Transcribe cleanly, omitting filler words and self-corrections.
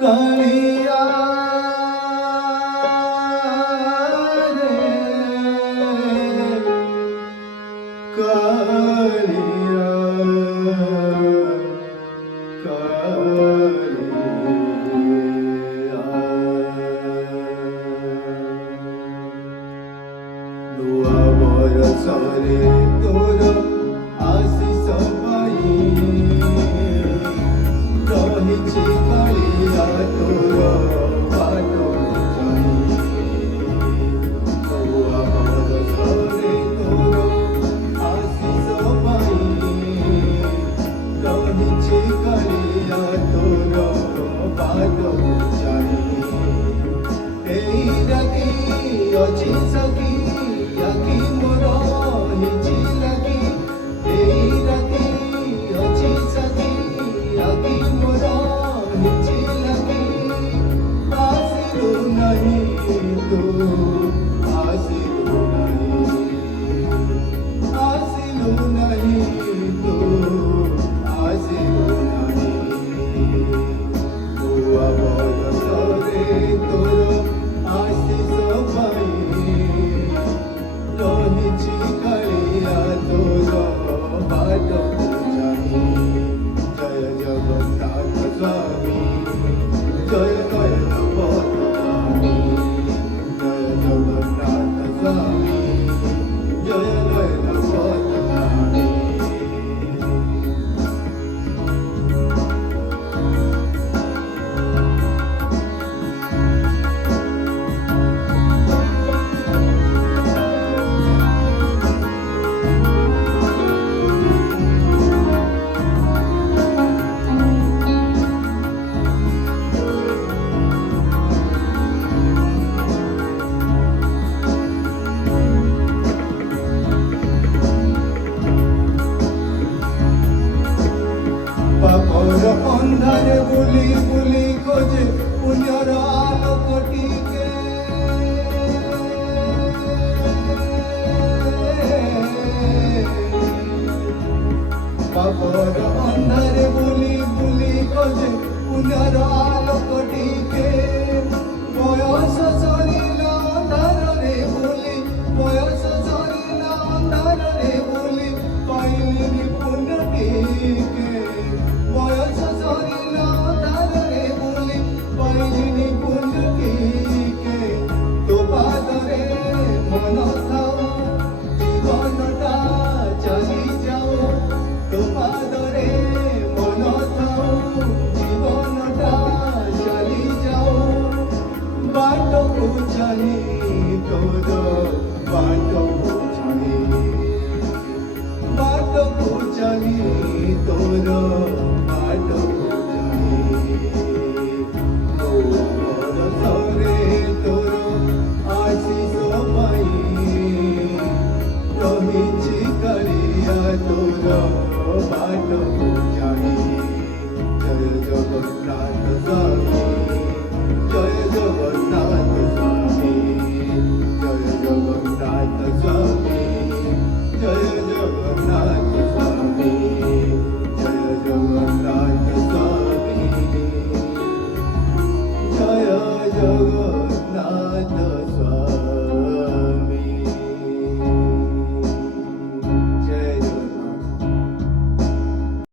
कालिया रे कालिया कालिया नुआ बरसरे तोर आशीष पाई रहिछि कालिया तोर बाट जाई नुआ बरसरे तोर आशीष पाई रहिछि कालिया तोर बाट जाई एई राती अछि सखी आखि मोर हिची लागी एई राती अछि सखी आखि मोर हिची लागी आसिलु नहीं तू आसिलु नहीं तू आसिलु नहीं तू बरसरे तोर आशीष पाई रहिछि कालिया तोर बाट जाई जय जगन्नाथ स्वामी जय जय नवोत्तमी जय जगन्नाथ स्वामी जय जय नवोत्तमी পাপর অন্ধারে বুলি বুলি খোঁজে পুণ্যর আলোকটিকে পাপর অন্ধারে বুলি বুলি খোঁজে পুণ্যর আলোকটিকে বয়স সরিল অন্ধারে বুলি বয়স সরিল অন্ধারে বুলি পাইনি পুণ্যটিকে বয়স সরিল অন্ধারে বুলি পাইনি পুণ্যটিকে তো পাদরে মন থাও জীবনটা চালি যাও তো পাদরে মন থাও জীবনটা চালি যাও বাটকু জানি তোর বাটকু জানি বাটকু জানি তোর বাটকু জানি বরসরে তোর আশিষ পাই রহিछि কালিয়া তোর বাটকু জানি জয় জগন্নাথ স্বামী